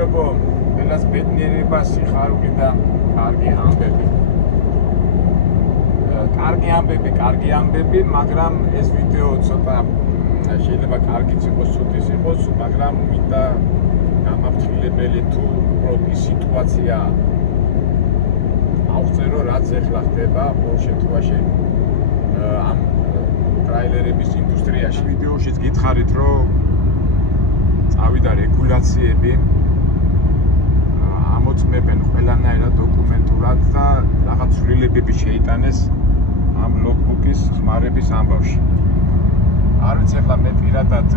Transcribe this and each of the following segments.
მეგობრებო, ყველას ბედნიერება, სიხარული და კარგი ამბები. კარგი ამბები, მაგრამ ეს ვიდეო ცოტა შეიძლება კარგიც იყოს, ცუდიც იყოს, მაგრამ მინდა გამაფრთხილებელი თუ უბრალოდ ის სიტუაცია ავწერო, რაც ეხლა ხდება ყოველ შემთხვევაში ამ ტრაილერების ინდუსტრიაში. ვიდეოშიც გითხარით, რომ წავიდა რეგულაციები, ამოწმებენ ყველანაირად დოკუმენტურად და რაღაც ცვლილებები შეიტანეს ამ ლოგბუქის ხმარების ამბავში. არ ვიცი, ახლა მე პირადად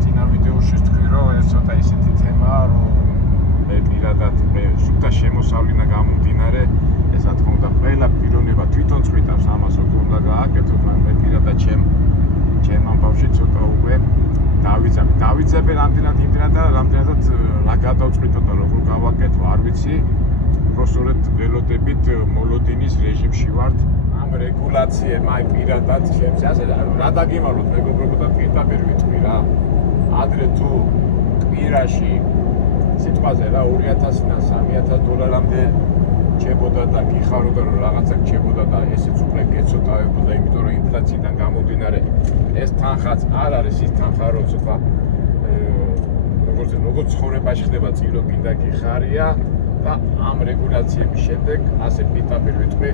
წინა ვიდეოში ვთქვი, რომ ეს ცოტა ისეთი თემაა, რომ მე პირადად სულთა შემოსავლინა გამომდინარე, ეს რა თქმა უნდა ყველა პიროვნება თვითონ წვითავს ამას, როგორ უნდა გააკეთოთ, მაგრამ მე პირადად ჩემ ამბავში ცოტა უკვე დავიძაბე რამდენადაც რა გადავწყვიტო და როგორ გავაკეთო, არ ვიცი. უბრალოდ ველოდებით მოლოდინის რეჟიმში ვართ. ამ რეგულაციებმა პირადად ჩემს ასე რა დაგიმაროთ მეგობრებო და პირდაპირ ვიტყვი რა. ადრე თუ კვირაში სიტყვაზე რა 2000-დან $3000-მდე ჩებოდა და გიხაროდა რომ რაღაცა ჩებოდა და ესეც უკვე გეცოტავებოდა, იმიტომ რომ ინფლაციიდან გამომდინარე ეს თანხაც არ არის ის თანხა, რომ ცოტა როგორც ცხოვრებაში ხდება წილო გინდა გიხარია და ამ რეგულაციების შემდეგ ასე პირდაპირ ვიტყვი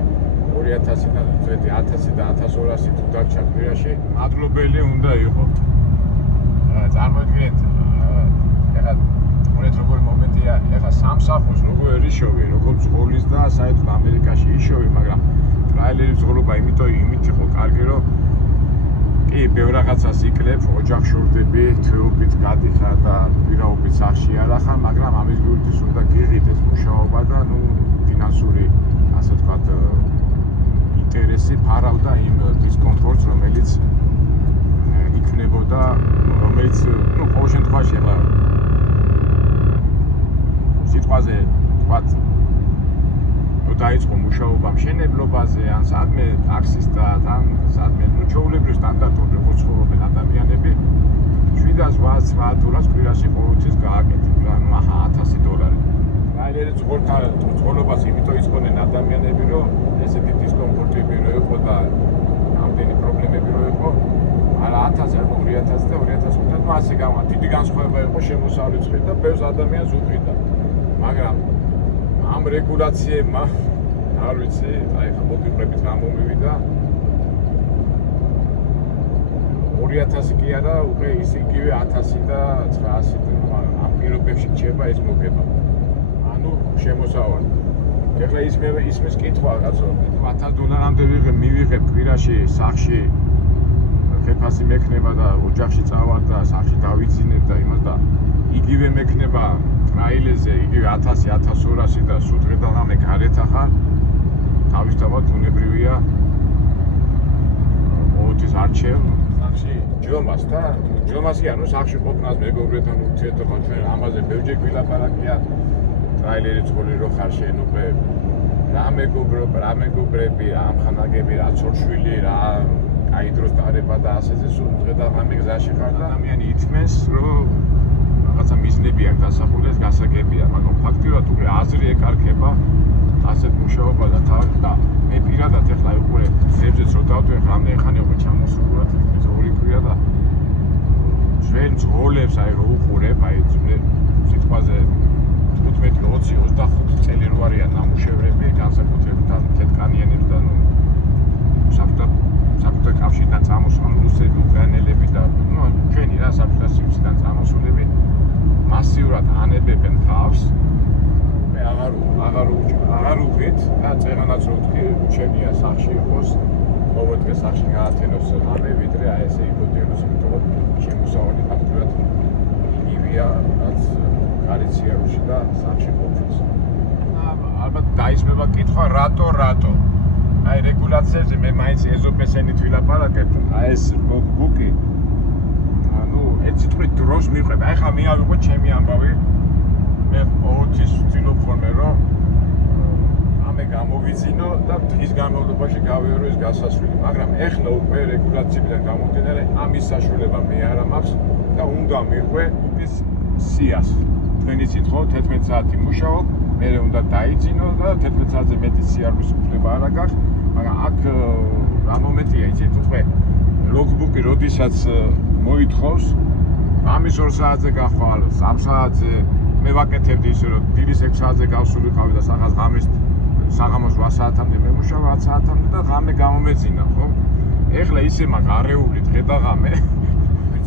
2000-დან 1000 და 1200 თუ დარჩა კვირაში მადლობელი უნდა იყო. წარმოიდგინეთ, ეხლა როგორი მომენტია, ეხლა სამსახურს როგორ ერიშოვი, როგორ ძღოლის და საერთოდ ამერიკაში იშოვი, მაგრამ ტრაილერის ძღოლობა იმით იყო კარგი, რომ კი, ბევრ რაღაცას იკლებ, ოჯახს შორდები, თვეობით გადიხარ და ვირაობით სახში არ ახარ, მაგრამ ამის გულთვის უნდა გიღიდეს მუშაობა და ფინანსური, ასე ვთქვათ, ინტერესი ფარავდა იმ დისკომფორტს, რომელიც იქნებოდა, რომელიც, ყოველ შემთხვევაში ახლა სიტყვაზე ვთქვათ, დაიწყო მუშაობა მშენებლობაზე, ან სადმე ტაქსისტად, ან სადმე ჩვეულებრივ სტანდარტული როგორც ცხოვრობენ ადამიანები, $700-800 კვირაში ყოველთვის გააკეთებ რა, $1000. ტრაილერის ძღოლობას იმიტომ იწყოდნენ ადამიანები, რომ ესეთი დისკომფორტები რო იყო და რამდენი პრობლემები რო იყო, არა 1000, 2000 და 2500, ასე გამა. დიდი განსხვავება იყო შემოსავლის მხრით და ბევრ ადამიანს უყიდა. მაგრამ ამ რეგულაციებმა არ ვიცი, აი ხა მოგიყვებით გამომივიდა 2000 კი არა, უკვე ის იგივე 1000 და 900 ამ პირობებში რჩება ეს მოგება. ანუ შემოსავალი. ეხლა ისმის კითხვა კაცო, $1000-მდე მივიღებ კვირაში სახში ხეფასი მექნება და ოჯახში წავალ და სახში დავიძინებ და იმას და იგივე მექნება ტრაილერზე, იგივე 1000, 1200 და სულ დღე და ღამე გარეთ ახარ, თავისთავად უნებრივია ყოველთვის არჩევ სახში ჯომას და ჯომას კი ანუ სახში ყოფნას მეგობრებთან ურთიერთობა ჩვენ ამაზე ბევრჯერ გვილაპარაკია ტრაილერის ძღოლი რო ხარ შენ უკვე რა მეგობრები, რა ამხანაგები, რა ცოლ-შვილი, რა კაი დროს დარება და ასეზე სულ დღე და ღამე გზაში ხარ და ადამიანი ითმეს რომ რაღაცა მიზნები აქვს დასახულეს გასაგებია, მაგრამ ფაქტიურად უკვე აზრი ეკარგება ასეთ მუშაობა და და მე პირადად ეხლა უკვე ძებზეც რო დავდვენ რამდენი უკვე ჩამოსულოთ ორი კვირა და ჩვენ ძღოლებს აი რო უყურებ, აი სიტყვაზე 15, 20, 25 წელი რო არიან ნამუშევრები, განსაკუთრებით თეთრკანიანებს და საბჭოთა კავშირიდან წამოსული რუსები, უკრაინელები და ჩვენი რა საბჭოთა სივრციდან წამოსულები მასიურად ანებებენ თავს. მე აღარ უღით და წერანაც რო ვთქვი, ჩემია სახში იყოს, ყოველ დღე სახში გაათენოს ღამე, ვიდრე აი ესე იპოდიოს, იმიტომ რომ შემოსავალი ფაქტურად იგივეა, რაც გარიციაროში და სახში ყოფნის. ალბათ დაისმება კითხვა რატო? აი რეგულაციებზე მე მაინც ეზოპესენით ვილაპარაკებ, აი ეს ლოგბუქი ერთ სიტყვით დროს მივყვება. აი ხა მიავიღო ჩემი ამბავი. მე ოთის ვცდილობ ხოლმე რომ ამე გამოვიძინო და დღის განმავლობაში გავიარო ეს გასასვლელი. მაგრამ ეხლა უკვე რეგულაციებიდან გამომდინარე ამის საშუალება მე არ მაქვს და უნდა მიყვე ის სიას. თქვენ იცით ხო 11 საათი მუშაობ, მე უნდა დაიძინო და 11 საათზე მეტი სიარვის უფლება არ აქვს, მაგრამ აქ რა მომენტია იცით უკვე ლოგბუკი როდესაც მოითხოვს ამის 2 საათზე გახვალ, 3 საათზე მე ვაკეთებდი ისე რომ დილის 6 საათზე გავსულიყავი და საღამოს საღამოს 8 საათამდე მემუშავა 10 საათამდე და ღამე გამომეძინა ხო? ეხლა ისე მაგ არეული დღე და ღამე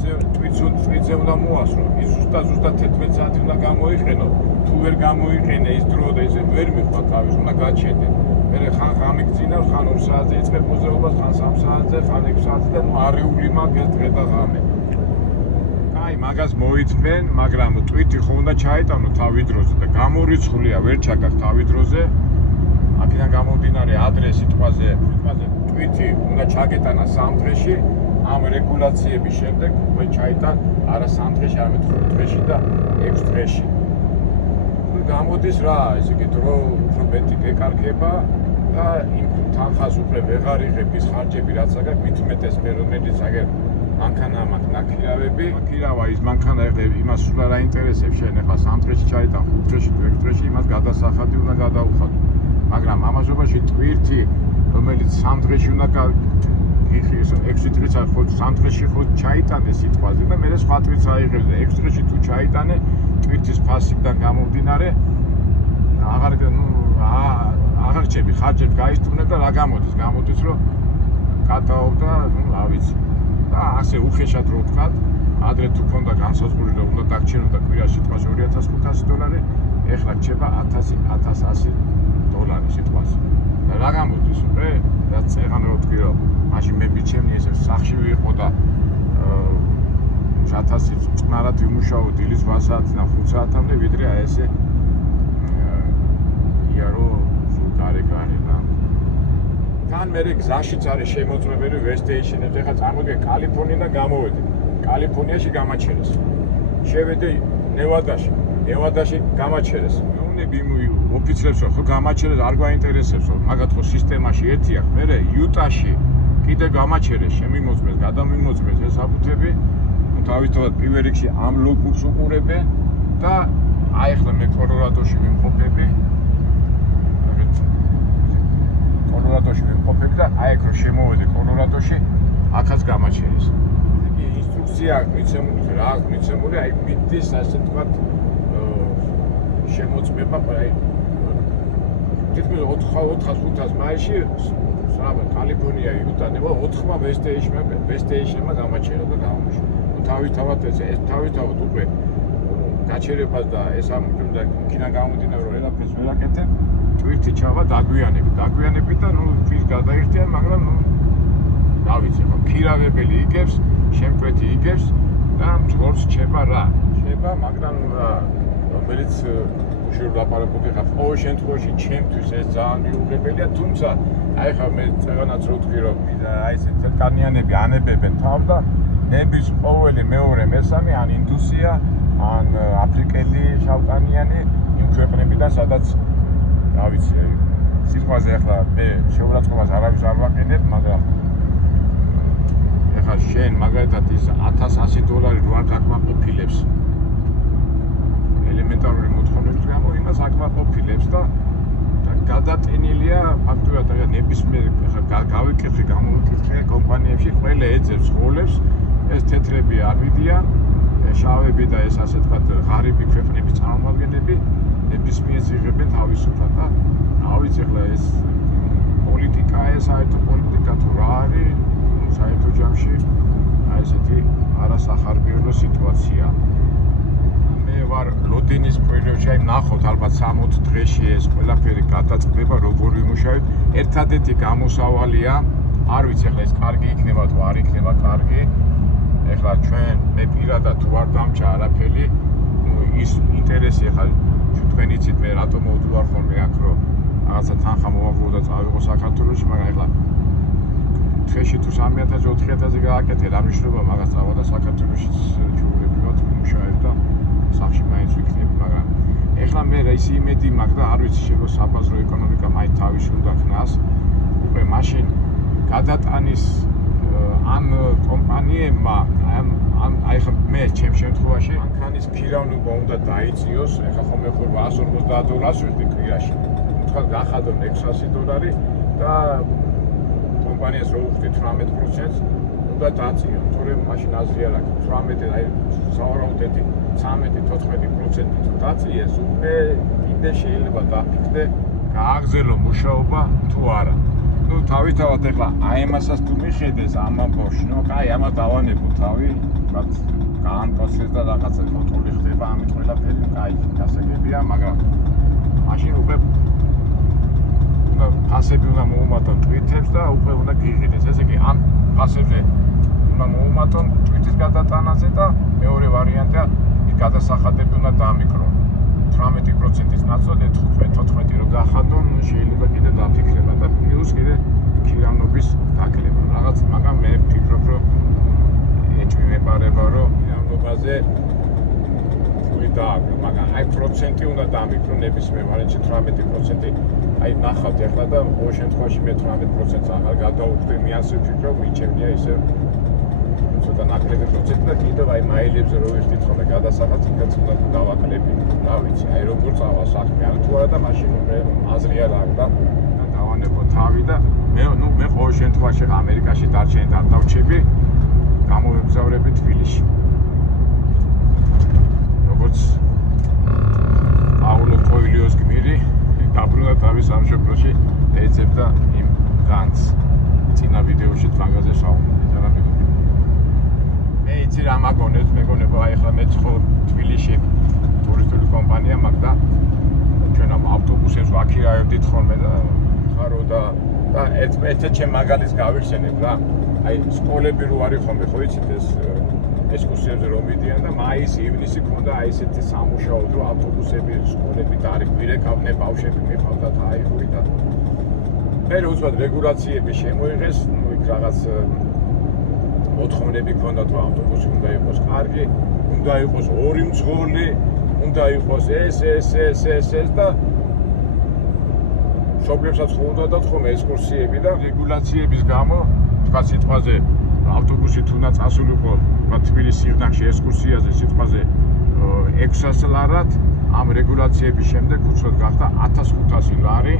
თვითზე უნდა მოასრო, ის ზუსტად 11 საათი უნდა გამოიყენო, თუ ვერ გამოიყენე ის დრო და ისე ვერ მიხვდა თავის, უნდა გაჩენდე. მერე ხან ღამე გძინავს, ხან 2 საათზე იწყებ მოძრაობას, ხან 3 საათზე, ხან 6 საათზე და ნუ არეული მაგ დღე და ღამე. აი მაგას მოიწმენ, მაგრამ ტვიტი ხო უნდა ჩაიტანო თავი დროზე და გამორიცხულია ვერ ჩაგახ თავი დროზე. აქედან გამომდინარე ადრე სიტყვაზე ტვიტი უნდა ჩაგეტანა 3 დღეში. ამ რეგულაციების შემდეგ უკვე ჩაიტან არა 3 დღეში, არამედ 5 დღეში და 6 დღეში. გამოდის რა, ესე იგი დრო უფრო მეტი გეკარგება და იმ თანხას უკვე ვეღარ იღებ ის ხარჯები რაც აქვს, მით უმეტეს მე რომელიც აგერ მანქანა მაქვს ნაქირავები. მაქირავა ის მანქანა ეხლა იმას სულ არ აინტერესებს შენ ეხლა 3 დღეში ჩაიტან 5 დღეში თუ 6 დღეში იმას გადასახადი უნდა გადაუხადო. მაგრამ ამასობაში ტვირთი რომელიც 3 დღეში უნდა ის 6 დღეში ხო 3 დღეში ხო ჩაიტანე სიტყვაზე და მე სხვა ტვირთს აიღებ და 6 დღეში თუ ჩაიტანე ტვირთის ფასიდან გამომდინარე აღარ რჩები ხარჯები გაისტუმრე და რა გამოდის რომ გადააობ და რა ვიცი და ასე უხეშად რო ვთქვათ ადრე თუ ქონდა განსაზღვრული რომ უნდა დაგჩენო და კვირაში სიტყვაზე $2500 ეხლა რჩება $1100 სიტყვაზე და რა გამოდის უკვე რაც წეღან რო ვთქვი რომ მაშინ მე მიჩემნი ესე სახში ვიყო და 1000 წნარად ვიმუშაო დილის 8 საათი და 5 საათამდე ვიდრე აი ესე იარო სულ გარეგანი და თან მე გზაშიც არის შემოწმებელი ვესტეიშენებზე ხა წამოდგე კალიფორნიიდან გამოვედი კალიფორნიაში გამაჩერეს შევედი ნევადაში გამაჩერეს მეუნები ოფიცრებს ხო გამაჩერეს არ გვაინტერესებს მაგათ ხო სისტემაში ერთი აქვს მე იუტაში კიდე გამაჩერეს შემიმოწმეს გადამიმოწმეს ეს აბუთები თავისთავად პირველ რიგში ამ ლოგბუქს უყურებენ და აი ახლა მე კოლორადოში ვიმყოფები და აი აქ რო შემოვედი კოლორადოში აქაც გამაჩერეს იგი ინსტრუქცია მიცემული რა აქვს მიცემული აი მიდის ასე თქვათ შემოწმება აი თითქმის 400-500 მაილში სრაბა კალიფორნია იუტანება 4-მა ვესტეიშენმა გამაჩერა და გამომიშვა თავისთავად თავისთავად უკვე გაჩერებას და ეს ამბობდა იქიდან გამომდინარე რომ ყველაფერს ვერ აკეთებ ტვირთი ჩავა დაგვიანები და ნუ ის გადაიხდიან მაგრამ ნუ რა ვიცი ხო ქირავებელი იგებს შემკვეთი იგებს და მძღოლს ჩება რა ჩება მაგრამ რა რომელიც უშუალოდ ლაპარაკობდი ხა ყოველ შემთხვევაში ჩემთვის ეს ძალიან მიუღებელია თუმცა აი ხა მე წეგანაც რო ვთქვი რომ აი ეს თეთრკანიანები ანებებენ თავს და ნების ყოველი მეორე მესამე ან ინდუსია ან აფრიკელი შავკანიანი იმ ქვეყნებიდან სადაც რა ვიცი სიტყვაზე ახლა მე შეურაცხყოფას არავის არ ვაყენებ მაგრამ ეხლა შენ მაგალითად ის $1100 რო არ დაკმაყოფილებს ელემენტარული მოთხოვნების გამო იმას აკმაყოფილებს და გადატენილია ფაქტურად და ნებისმიერ გავიკითხე გამოვიკითხე კომპანიებში ყველა ეძებს ღოლებს ეს თეთრები არ ვიდიან შავები და ეს ასე თქვა ღარიბი ქვეყნების წარმომადგენლები ნებისმიერს იღებენ თავისუფლად და რა ვიცი ახლა ეს პოლიტიკაა საერთო პოლიტიკა თუ რა არის საერთო ჯამში აი ესეთი არასახარბიელო სიტუაცია მე ვარ ლოდინის პროექტში აი ნახოთ ალბათ 60 დღეში ეს ყველაფერი გადაწყდება როგორ ვიმუშავებ ერთადერთი გამოსავალია არ ვიცი ახლა ეს კარგი იქნება თუ არ იქნება კარგი ეხლა ჩვენ მე პირადად თუ არ დამჭა არაფერი ის ინტერესი ახლა თქვენ იცით მე რატომ მოვდივარ ხოლმე აქ რომ რაღაცა თანხა მოვაგო და წავიღო საქართველოში მაგრამ ეხლა დღეში თუ 3000-4000 გააკეთე რა მნიშვნელობა მაგას წავა და საქართველოში ჩულებრივად ვიმუშავებ და სახში მაინც ვიქნები მაგრამ ეხლა მე რა ის იმედი მაქვს და არ ვიცი შეიძლება საბაზრო ეკონომიკა მაინც თავის უნდა ქნას უკვე მაშინ გადატანის ამ კომპანიებმა აი ხა მე ჩემ შემთხვევაში მანქანის ფირავნობა უნდა დაიწიოს, ეხლა ხომ მე $150 ვიხდი კვირაში. თქვა გახადო $600 და კომპანიას რო უხდით 18%-ს უნდა დაწიო, თორემ მაშინ აზრი არ აქვს 18 აი სავარაუდოდ 13-14% თუ დაწიეს, უკვე კიდე შეიძლება დაფიქრდე გააგრძელო მუშაობა თუ არა. ნუ თავისთავად ეხლა აი ამასაც თუ მიხედეს ამ ამბავში, ნუ კაი ამას დავანებო თავი, რაც გაანკაცეს და რაღაცა კონტროლი ხდება ამით ყველაფერი, კაი, გასაგებია, მაგრამ მაშინ უკვე ფასები უნდა მოუმატონ ტვიტებს და უკვე უნდა გიღიდეს. ესე იგი ამ ფასებზე უნდა მოუმატონ ტვიტის გადატანაზე და მეორე ვარიანტია გადასახადები უნდა დაამიკრო. 18%-ის ნაცვლად 15-14 რო გახადონ, შეიძლება კიდე დაფიქრება და პლუს კიდე ქირავნობის დაკლება. რაღაც, მაგრამ მე ვფიქრობ, რომ ეჭვმეპარება, რომ ქირავნობაზე ფული დააკლო, მაგრამ აი პროცენტი უნდა დაამიკრო ნებისმიერ ვარიანტში 18%. აი ნახავთ ახლა და ყოველ შემთხვევაში მე 18%-ს აღარ გადავუხდი, მე ასე ვფიქრობ, მიჩემნია ისე ცოტა ნაკლები პროცენტი და კიდევ აი მაილებზე რო ვიხდით ხოლმე გადასახადს, იქაც უნდა დავაკლები. რა ვიცი, აი როგორ წავა საქმე, ან თუ არა და მაშინ მე აზრი არ აქვს და დავანებო თავი და მე ყოველ შემთხვევაში ამერიკაში დარჩენით არ დავჩები, გამოვეგზავრები თბილისში. როგორც პაულო კოელიოს გმირი დაბრუნდა თავის სამშობლოში, ეძებდა იმ განძს. წინა ვიდეოში მაგაზე საუბრობდი. მე იცი რა მაგონებს, მეგონება აი ახლა მე ხო თბილისში ტურისტული კომპანია მაქვს და ჩვენ ამ ავტობუსებს ვაქირავდით ხოლმე და ხარო და ერთ ჩემ მაგალითს გავიხსენებ რა. აი სკოლები რო არის ხოლმე ხო იცით ეს ექსკურსიებზე რომ მიდიან და მაის-ივნისი ქონდა აი ესეთი სამუშაო დრო ავტობუსები, სკოლები დარიგვირეკავდნენ, ბავშვები მიყავდათ აიღური და მე უცბად რეგულაციები შემოიღეს, ნუ იქ რაღაც მოთხოვნები ქონდათ რომ ავტობუსი უნდა იყოს კარგი, უნდა იყოს ორი მძღოლი, უნდა იყოს ეს და მშობლებსაც ხუნდათ ხოლმე ექსკურსიები და რეგულაციების გამო თქვა სიტყვაზე ავტობუსი თუნდაც ასულიყო თბილისის სიღნაღში ექსკურსიაზე სიტყვაზე 600 ლარად ამ რეგულაციების შემდეგ უცბად გახდა 1500 ლარი.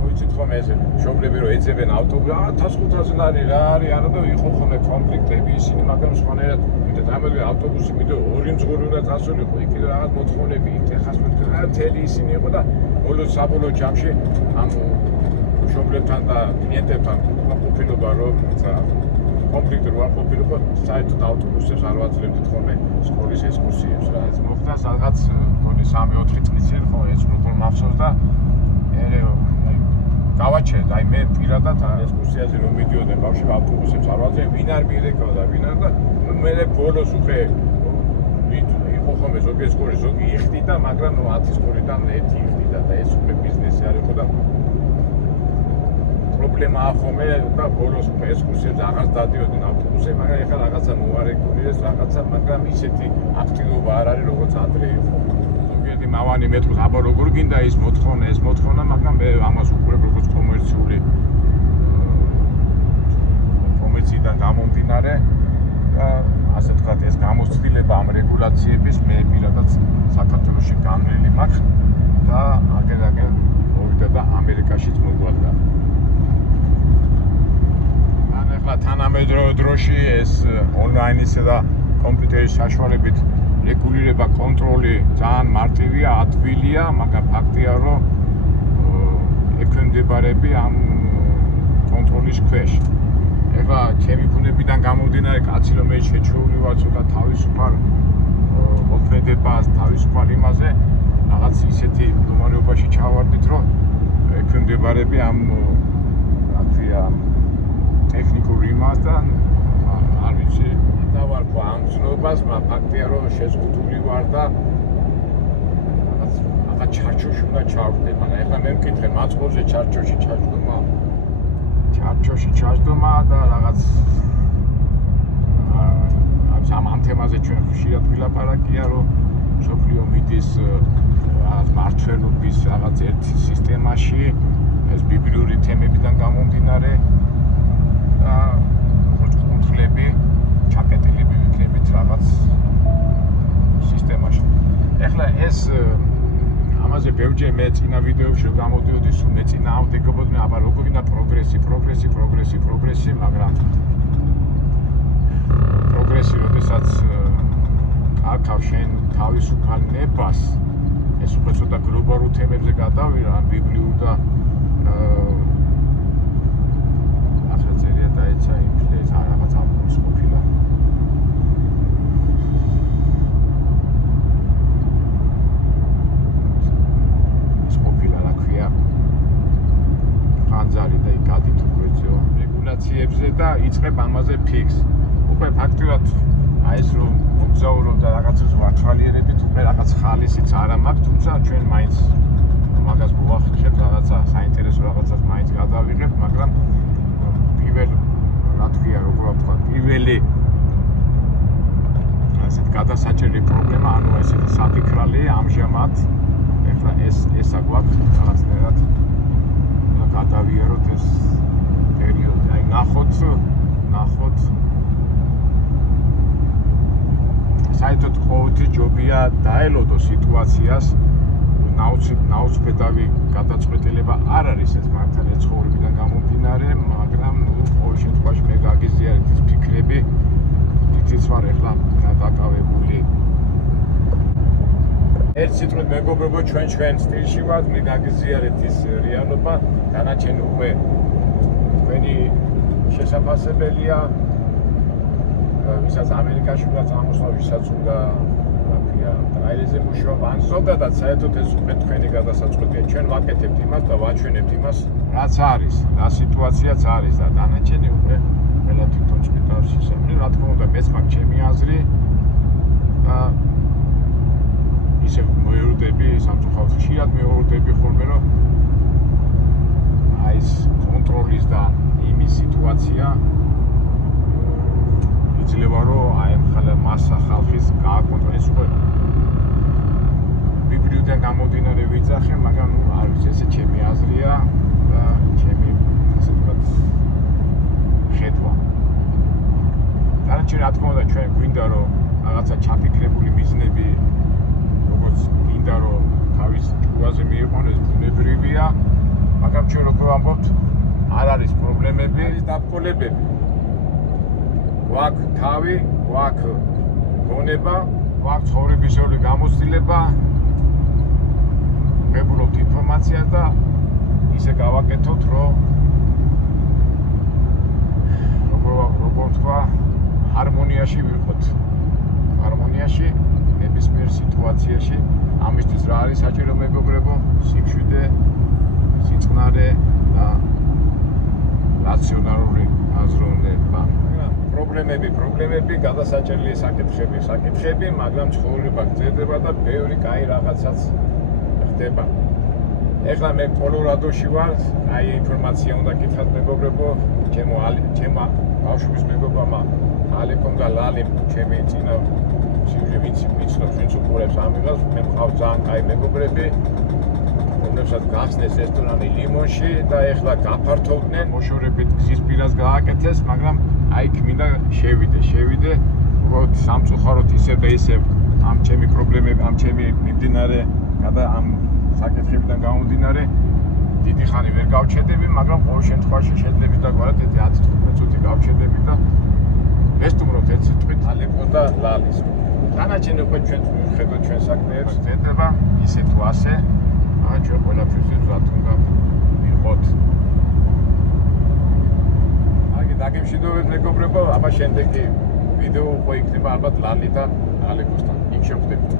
მოიცით ხომ ეს მშობლები რომ ეძებენ ავტობუსს 1500 ლარი რა არის არა და იყო ხოლმე კონფლიქტები ისინი მაგრამ სხვანაირად ამაზე ავტობუსი მიდო ორი მძღოლი უნდა წასულიყო იქ რაღაც მოთხოვნები ეხას მეთქვა მთელი ისინი იყო და საბოლოო ჯამში ამ მშობლებთან და კლიენტებთან ყოფილობა რომ კონფლიქტი რო არ ყოფილიყო საერთოდ ავტობუსებს არ ვაძლევდით ხოლმე სკოლის ექსკურსიებს რა ეს მოხდა სადღაც თონი 3-4 წლის წინ ხო ეს უფრო მახსოვს და გავაჩერეთ აი მე პირადად ექსკურსიაზე რომ მიდიოდნენ ბავშვები ავტობუსებს არ ვაძლევ ვინ არ მირეკავდა ვინ არ და მე ბოლოს უკვე იყო ხოლმე ზოგი სკოლის ზოგი იხდიდა მაგრამ 10 სკოლიდან ერთი იხდიდა და ეს უკვე ბიზნესი არ იყო და პრობლემაა ხოლმე და ბოლოს უკვე ექსკურსიებზე აღარ დადიოდნენ ავტობუსები მაგრამ ეხლა რაღაცა მოარეკონიდეს რაღაცა მაგრამ ისეთი აქტივობა არ არის როგორც ადრე იყო ზოგიერთი მავანი მეტყვის აბა როგორ გინდა ის მოთხოვნა მაგრამ მე ამას უყურებ როგორც კომერციიდან გამომდინარე და ასე ვთქვათ ეს გამოცდილება ამ რეგულაციების მე პირადად საქართველოში განვლილი მაქვს და აგერ მოვიდა და ამერიკაშიც მოგვადგა. თანამედროვე დროში ეს ონლაინისა და კომპიუტერის საშუალებით რეგულირება, კონტროლი ძალიან მარტივია, ადვილია, მაგრამ ფაქტია, რომ ექვემდებარები ამ კონტროლის ქვეშ. ეხლა ჩემი ბუნებიდან გამომდინარე, კაცი რომ მე შეჩეული ვარ ცოტა თავისუფალ მოქმედებას, თავისუფალ იმაზე, რაღაც ისეთი მდგომარეობაში ჩავარდით, რომ ექვემდებარები ამ რა ქვია ტექნიკურ იმასთან არ ვიცი დავარქვა ამ ცნობას, მაგრამ ფაქტია რომ შეზღუდული ვარ და რაღაც ჩარჩოში უნდა ჩავდე, მაგრამ ეხლა მე მკითხე მაწყობზე ჩარჩოში ჩაჯდომა და რაღაც ამ თემაზე ჩვენ ხშირად ვილაპარაკია რომ სოფლიო მიდის მმართველობის რაღაც ერთ სისტემაში ეს ბიბლიური თემებიდან გამომდინარე და ფიქრები, ჩაკეტილები ვიქნებით რაღაც სისტემაში. ეხლა ეს ამაზე ბევრჯერ მე წინა ვიდეოებში გამოდიოდი, სულ მეწინააღმდეგებოდნენ, აბა როგორ გინდა პროგრესი, მაგრამ პროგრესი, როდესაც კარგავ შენ თავისუფალ ნებას, ეს უკვე ცოტა გლობალურ თემებზე გადავიდა, ან ბიბლიურ და ახლა წერია დაეცა ინფლეცია რაღაც ამბობს ყოფილა. ხანძარი და იკადით უქვეძო რეგულაციებზე და იწყებ ამაზე ფიქს. უკვე ფაქტურად აი ეს რომ მოგზაურობ და რაღაცას ვათვალიერებით, უკვე რაღაც ხალისიც არა მაქვს, თუმცა ჩვენ მაინც მაგას გვახერხებთ რაღაცა საინტერესო რაღაცას მაინც გადავიღებთ, მაგრამ პირველ რა თქვია, როგორ ვთქვა, პირველი ასეთ გადასაჭერი პრობლემა, ანუ ესეთი საფიქრალი ამჟამად ეხლა ეს აგვაქვს რაღაცნაირად გადავიაროთ ეს პერიოდი. აი ნახოთ საერთოდ ყოველთვის ჯობია დაელოდო სიტუაციას. ნაუცბედავი გადაწყვეტილება არ არის ეს მართალია ცხოვრებიდან გამომდინარე, მაგრამ ყოველ შემთხვევაში მე გაგიზიარეთ ეს ფიქრები, იცით ვარ ეხლა დაკავებული. ერთ სიტყვით მეგობრებო, ჩვენ სტილში ვართ, მე გაგიზიარეთ ის რეალობა, დანარჩენი უკვე თქვენი შესაძლებელია, ვისაც ამერიკაში უნდა წამოსვლა, ვისაც უნდა რაილეზე მუშაობა, ან ზოგადად საერთოდ ეს უკვე თქვენი გადასაწყვეტია. ჩვენ ვაკეთებთ იმას და ვაჩვენებთ იმას, რაც არის, რა სიტუაციაც არის და დანარჩენი უკვე ყველა თვითონ წვითავს ისე. რა თქმა უნდა, მეც მაქვს ჩემი აზრი და ისე მოერუდები, სამწუხაროდ ხშირად მეორუდები ხოლმე, რომ აი ეს კონტროლის და იმის სიტუაცია იძლევა რომ აი ახლა მასა ხალხის გააკონტროლოს. უკვე ბიბლიოდან გამომდინარე ვიძახე, მაგრამ არ ვიცი, ესე ჩემი აზრია და ჩემი ასე ვთქვათ ხედვა. დანარჩენი რა თქმა უნდა ჩვენ გვინდა რომ რაღაცა ჩაფიქრებული მიზნები როგორც გინდა რომ თავის ჭკუაზე მიიყვანოს, ბუნებრივია, მაგრამ ჩვენ როგორ ვამბობთ, არ არის პრობლემები, არის დაბრკოლებები. გვაქვს თავი, გვაქვს გონება, გვაქვს ცხოვრებისეული გამოცდილება, ვებულობთ ინფორმაციას და ისე გავაკეთოთ, რომ როგორ თქვა, ჰარმონიაში ვიყოთ. ჰარმონიაში ნებისმიერ სიტუაციაში. ამისთვის რა არის საჭირო მეგობრებო? სიშვიდე, სიწყნარე და რაციონალური აზროვნება. პრობლემები, გადასაჭერელი საკითხები, მაგრამ ცხოვრება გრძელდება და ბევრი კაი რაღაცაც ხდება. ეხლა მე კოლორადოში ვარ, აი ინფორმაცია უნდა გითხრათ მეგობრებო, ჩემო ბავშვობის მეგობრებმა ალეკომ და ლალიმ, ჩემი წინა სიუჟე ვიცნობს, ვინც უყურებს ამიღას, მე მყავს ძალიან კაი მეგობრები, რომლებსაც გახსნეს რესტორანი ლიმონში და ეხლა გაფართოვდნენ, მოშორებით გზის პირას გააკეთეს, მაგრამ აი მინდა შევიდე, უბრალოდ სამწუხაროდ ისე ამ ჩემი პრობლემები, ამ ჩემი მიმდინარე ამ საკითხებიდან გამომდინარე, დიდი ხანი ვერ გავჩედები, მაგრამ ყოველ შემთხვევაში შედნებით და გვარად 10-15 წუთი გავჩედები და ვესტუმროთ ერთ სიტყვით ალეკო და ლალის. დანარჩენი უკვე ჩვენ ვხედოთ ჩვენ საქმეებს, გრძელდება ისე თუ ასე, ჩვენ ყველაფერს ვზად უნდა ვიყოთ. დაგემშვიდობეთ მეგობრებო, აბა შემდეგი ვიდეო უკვე იქნება ალბათ ლალი და ალეკოსთან. იქ შევხვდებით.